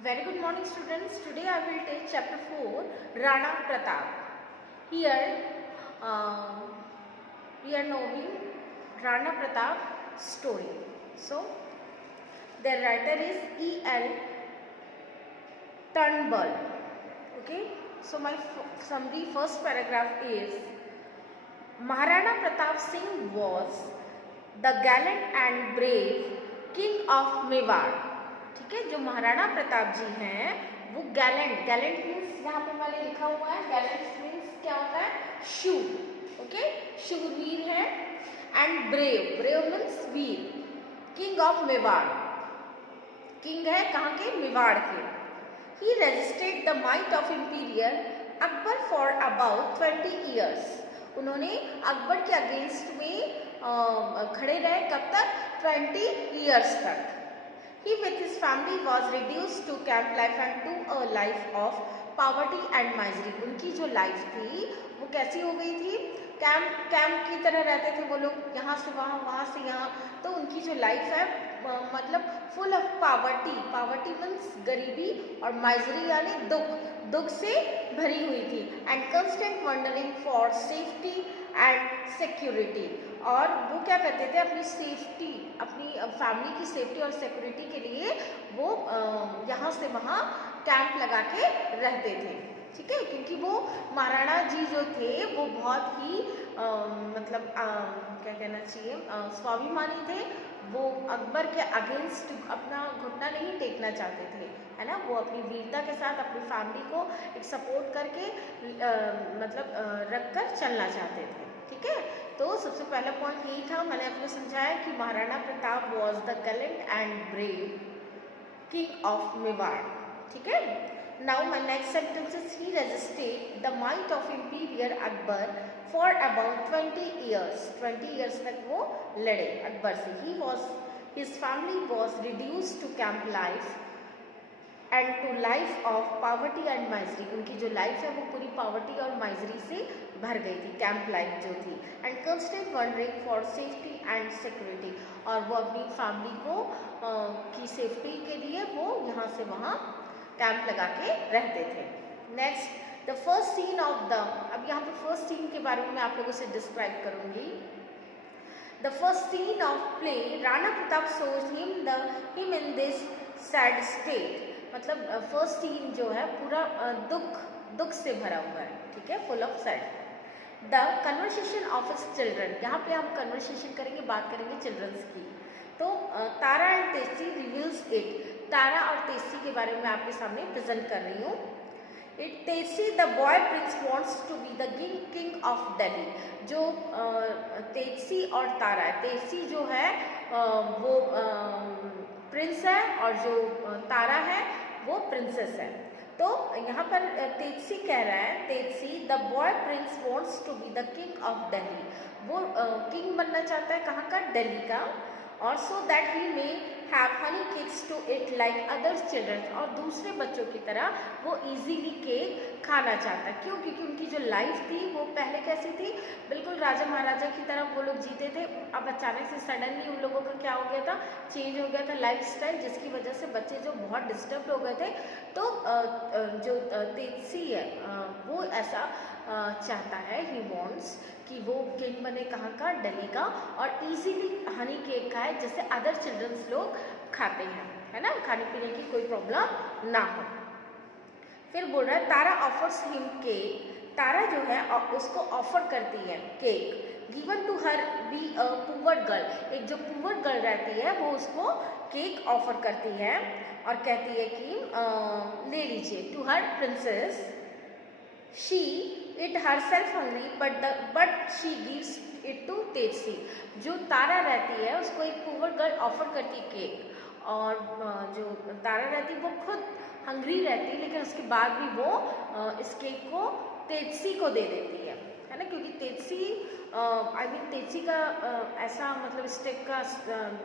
Very good morning, students. Today I will take chapter 4, Rana Pratap. Here we are knowing Rana Pratap story. So the writer is E.L. Turnbull. Okay. So my summary first paragraph is Maharana Pratap Singh was the gallant and brave king of Mewar. ठीक है, जो महाराणा प्रताप जी हैं वो Gallant means यहाँ पे मैंने लिखा हुआ है, गैलेंट मीन्स क्या होता है, शूर. ओके, शूरवीर है. एंड ब्रेव मीन्स वीर. किंग ऑफ मेवाड़, किंग है कहाँ के, मेवाड़ के. He registered the might of emperor Akbar for about 20 years. उन्होंने अकबर के अगेंस्ट में खड़े रहे कब तक, 20 ईयर्स तक. He with his family was reduced to camp life and to a life of poverty and misery. उनकी जो लाइफ थी वो कैसी हो गई थी, कैंप की तरह रहते थे वो लोग, यहाँ से वहाँ, वहाँ से यहाँ. तो उनकी जो लाइफ है मतलब फुल ऑफ पावर्टी मीन्स गरीबी, और माइजरी यानी दुख से भरी हुई थी. And constant wandering for safety and security. और वो क्या करते थे, अपनी सेफ्टी, अपनी फैमिली की सेफ्टी और सिक्योरिटी के लिए वो यहाँ से वहाँ कैंप लगा के रहते थे. ठीक है, क्योंकि वो महाराणा जी जो थे वो बहुत ही मतलब क्या कहना चाहिए, स्वाभिमानी थे. वो अकबर के अगेंस्ट अपना घुटना नहीं टेकना चाहते थे, है ना. वो अपनी वीरता के साथ अपनी फैमिली को एक सपोर्ट करके मतलब रख कर चलना चाहते थे. ठीक है, तो सबसे पहला पॉइंट यही था, मैंने आपको समझाया कि Maharana Pratap was the gallant and brave king of Mewar. ठीक है. Now my next sentence is he registered the might of emperor Akbar for about 20 years तक वो लड़े अकबर से. His family was reduced to camp life and to life of poverty and misery. उनकी जो life है वो पूरी पावर्टी और माइजरी से भर गई थी, कैंप लाइफ जो थी. And constant wandering for safety and security. और वो अपनी फैमिली को की सेफ्टी के लिए वो यहाँ से वहाँ कैंप लगा के रहते थे. Next the first scene of the, अब यहाँ पे फर्स्ट सीन के बारे में मैं आप लोगों से डिस्क्राइब करूँगी. The first scene of play, Rana Pratap shows him in this sad state. मतलब फर्स्ट सीन जो है पूरा दुख से भरा हुआ है. ठीक है, full of sad. The conversation of his children, यहाँ पे हम कन्वर्सेशन करेंगे, बात करेंगे चिल्ड्रंस की. तो तारा एंड तेसी रिवील्स इट. तारा और तेसी के बारे में आपके सामने प्रेजेंट कर रही हूँ. इट तेसी the boy prince wants to be the king of Delhi. जो तेसी और तारा है, तेसी जो है वो प्रिंस है और जो तारा है वो प्रिंसेस है. तो यहाँ पर तेजसी कह रहा है, Tejsi the boy prince wants to be the king of Delhi. वो किंग बनना चाहता है कहाँ का, दिल्ली का. और so that he may have honey cakes to it like other children. और दूसरे बच्चों की तरह वो इजीली केक खाना चाहता है. क्यों, क्योंकि उनकी जो लाइफ थी वो पहले कैसी थी, बिल्कुल राजा महाराजा की तरह वो लोग जीते थे. अब अचानक से सडनली उन लोगों का क्या हो गया था, चेंज हो गया था लाइफ स्टाइल, जिसकी वजह से बच्चे जो बहुत डिस्टर्ब हो गए थे. तो जो तेजसी है वो ऐसा चाहता है, ही वॉन्ट्स कि वो किंग बने कहाँ का, दिल्ली का, और इजीली हनी केक खाए जैसे अदर चिल्ड्रंस लोग खाते हैं, है ना, खाने पीने की कोई प्रॉब्लम ना हो. फिर बोल रहा है Tara offers him cake. Tara जो है उसको ऑफर करती है cake. Given to her be a poor girl. एक जो पुअर गर्ल रहती है वो उसको केक ऑफर करती है और कहती है कि ले लीजिए. To her princess she it herself hungry but she gives it to Tejsi. जो तारा रहती है उसको एक पुअर गर्ल ऑफर करती केक, और जो तारा रहती है वो खुद हंग्री रहती है, लेकिन उसके बाद भी वो इस केक को तेजसी को दे देती है ना. क्योंकि तेजसी तेजसी का ऐसा मतलब स्टेप का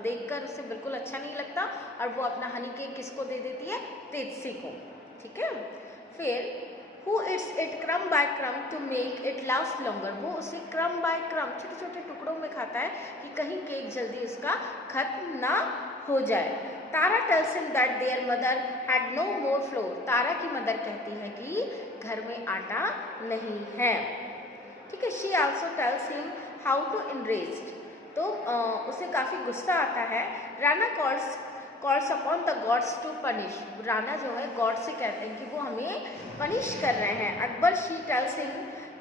देखकर उसे बिल्कुल अच्छा नहीं लगता, और वो अपना हनी केक किसको दे देती है, तेजसी को. ठीक है. फिर who eats it crumb by crumb to make it last longer. वो उसे क्रम बाय क्रम छोटे छोटे टुकड़ों में खाता है कि कहीं केक जल्दी उसका खत्म ना हो जाए. Tara tells him that their mother had no more flour. Tara की मदर कहती है कि घर में आटा नहीं है। ठीक है। She also tells him how to interest. तो उसे काफ़ी गुस्सा आता है। Rana calls upon the gods to punish. Rana जो है गॉड से कहते हैं कि वो हमें पनिश कर रहे हैं। Akbar she tells him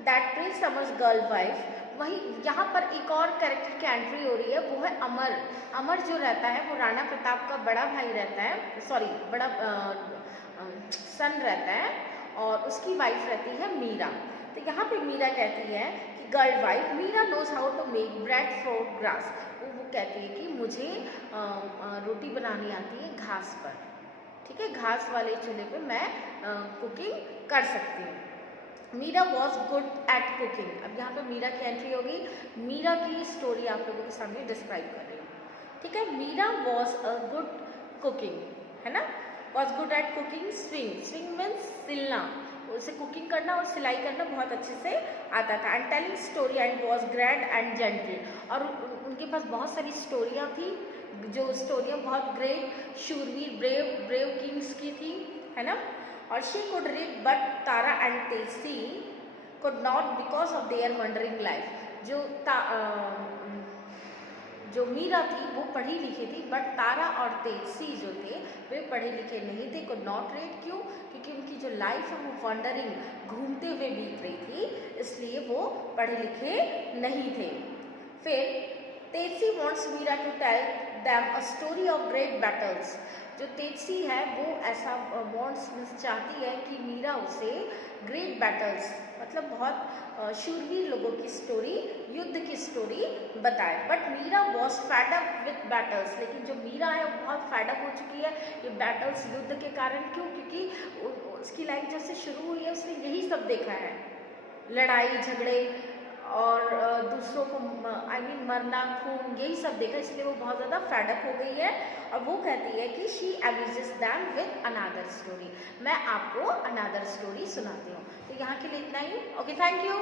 that Prince अमर्स girl wife. वहीं यहाँ पर एक और कैरेक्टर की एंट्री हो रही है, वो है अमर। अमर जो रहता है वो राणा प्रताप का बड़ा भाई रहता है, सॉरी बड़ा सन रहता है, और उसकी वाइफ रहती है मीरा। तो यहाँ पे मीरा कहती है कि girl wife Meera knows how to make bread from grass. वो कहती है कि मुझे रोटी बनानी आती है घास पर। ठीक है, घास वाले चूल्हे पे मैं कुकिंग कर सकती हूँ। Meera was good at cooking. अब यहाँ पे मीरा की एंट्री होगी। मीरा की स्टोरी आप लोगों के सामने डिस्क्राइब कर रही हूँ। ठीक है, Meera was a good cooking, है ना, was good at cooking. Swing means सिलना, उसे कुकिंग करना और सिलाई करना बहुत अच्छे से आता था। And telling story and was grand and gentle. और उनके पास बहुत सारी स्टोरियाँ थी, जो स्टोरियाँ बहुत ग्रेट, शूरवीर, ब्रेव किंग्स की थी, है ना। और she could read but Tara and Tejsi could not because of their wandering life. जो मीरा थी वो पढ़ी लिखी थी, बट तारा और तेजसी जो थे वे पढ़े लिखे नहीं थे। कुड नॉट रीड, क्यों? क्योंकि उनकी जो लाइफ है वो वंडरिंग, घूमते हुए बीत रही थी, इसलिए वो पढ़े लिखे नहीं थे। फिर Tejsi wants Meera to tell them a story of great battles. जो तेजसी है वो ऐसा वॉन्ट्स चाहती है कि मीरा उसे ग्रेट बैटल्स, मतलब बहुत शूरवीर लोगों की स्टोरी, युद्ध की स्टोरी बताए। But Meera was fed up with battles. लेकिन जो मीरा है वो बहुत फैड अप हो चुकी है ये बैटल्स, युद्ध के कारण। क्यों? क्योंकि उसकी लाइफ जब से शुरू हुई है उसने यही सब देखा है, लड़ाई झगड़े और दूसरों को मरना, खून, यही सब देखा, इसलिए वो बहुत ज़्यादा फैडअप हो गई है। और वो कहती है कि she amuses them with another story. मैं आपको अनदर स्टोरी सुनाती हूँ। तो यहाँ के लिए इतना ही। Okay, thank you.